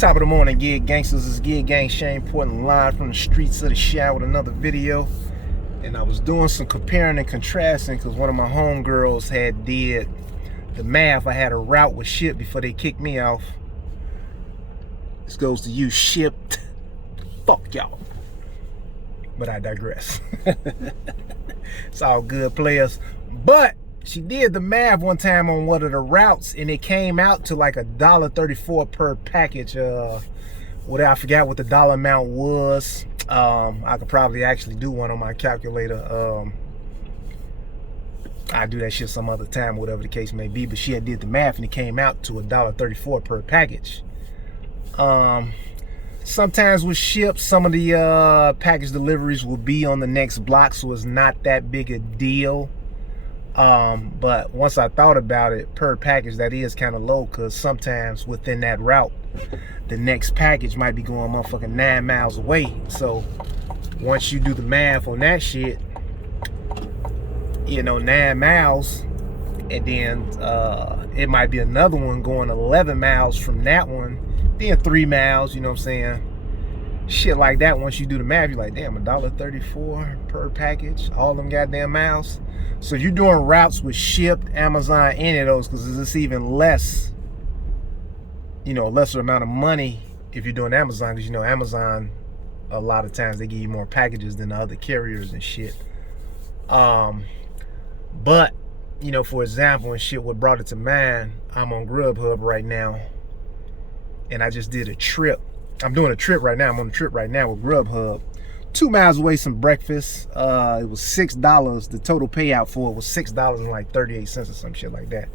Top of the morning, Gig Gangsters. This is Gig Gang Shane Portland live from the streets of the Chi with another video. And I was doing some comparing and contrasting because one of my homegirls had did the math. I had a route with ship before they kicked me off. This goes to you, shipped. Fuck y'all. But I digress. It's all good, players. But she did the math one time on one of the routes, and it came out to like $1.34 per package. I forgot what the dollar amount was. I could probably actually do one on my calculator. I'll do that shit some other time, whatever the case may be. But she had did the math, and it came out to $1.34 per package. Sometimes with ships, some of the package deliveries will be on the next block, so it's not that big a deal. But once I thought about it, per package, that is kind of low, because sometimes within that route, the next package might be going motherfucking 9 miles away. So once you do the math on that shit, you know, 9 miles, and then it might be another one going 11 miles from that one, then 3 miles, you know what I'm saying? Shit like that. Once you do the math, you're like, damn, $1.34 per package, all them goddamn miles. So you're doing routes with Shipped, Amazon, any of those, because it's even less, you know, lesser amount of money if you're doing Amazon, because you know Amazon, a lot of times they give you more packages than the other carriers and shit. But you know, for example, and shit, what brought it to mind, I'm on Grubhub right now, and I just did a trip. I'm doing a trip right now. I'm on a trip right now with Grubhub. 2 miles away, some breakfast. It was $6. The total payout for it was $6.38 or some shit like that.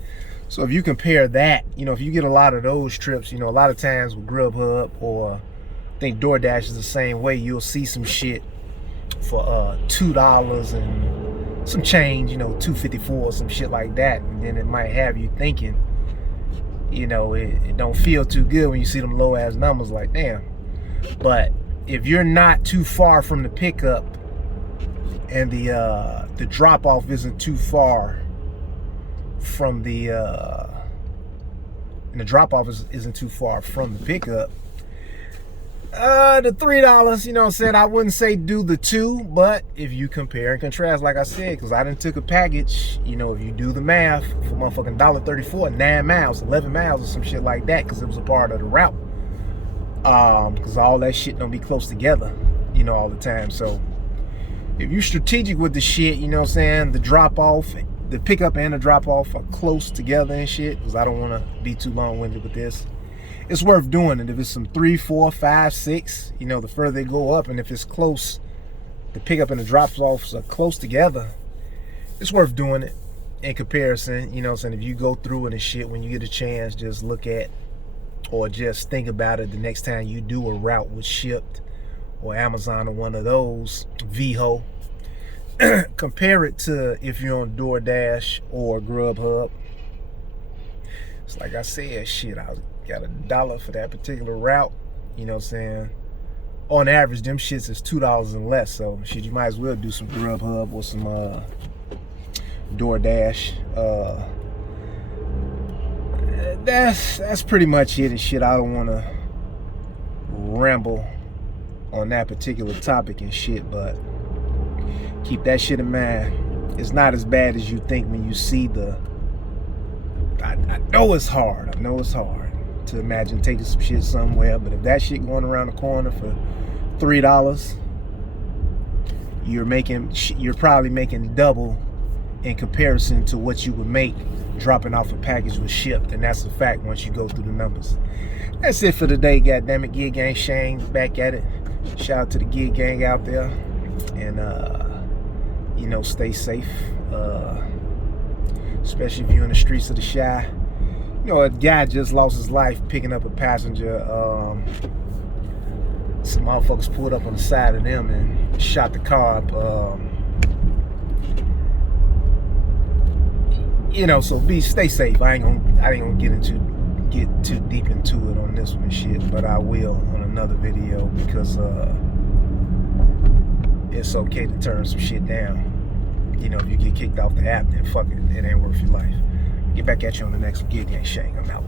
So if you compare that, you know, if you get a lot of those trips, you know, a lot of times with Grubhub, or I think DoorDash is the same way, you'll see some shit for $2 and some change, you know, $2.54 or some shit like that. And then it might have you thinking, you know, it don't feel too good when you see them low ass numbers, like damn. But if you're not too far from the pickup, and the drop off isn't too far from the isn't too far from the pickup, the $3, you know what I'm saying, I wouldn't say do the 2, but if you compare and contrast, like I said, because I done took a package, you know, if you do the math for motherfucking $1.34, 9 miles, 11 miles or some shit like that, because it was a part of the route. Because all that shit don't be close together, you know, all the time. So if you're strategic with the shit, you know what I'm saying, the drop off, the pickup and the drop off are close together and shit, because I don't want to be too long-winded with this, it's worth doing it. If it's some 3, 4, 5, 6, you know, the further they go up, and if it's close, the pickup and the drop offs are close together, it's worth doing it in comparison. You know what I'm saying, if you go through it and shit, when you get a chance, just look at, or just think about it the next time you do a route with Shipped or Amazon or one of those, VHO. Compare it to if you're on DoorDash or Grubhub. It's like I said, shit, I got $1 for that particular route, you know what I'm saying? On average, them shits is $2 and less, so shit, you might as well do some Grubhub or some DoorDash. That's pretty much it and shit. I don't want to ramble on that particular topic and shit, but keep that shit in mind. It's not as bad as you think when you see the, I know it's hard. I know it's hard to imagine taking some shit somewhere, but if that shit going around the corner for $3, you're probably making double in comparison to what you would make dropping off a package with Shipped, and that's a fact once you go through the numbers. That's it for today, goddammit. Gig Gang Shane back at it. Shout out to the Gig Gang out there, and you know, stay safe, especially if you're in the streets of the Chi. You know, a guy just lost his life picking up a passenger. Some motherfuckers pulled up on the side of them and shot the car up. You know, so stay safe. I ain't gonna get too deep into it on this one and shit, but I will on another video, because it's okay to turn some shit down. You know, if you get kicked off the app, then fuck it, it ain't worth your life. Get back at you on the next one. Gig Gang Shane, I'm out.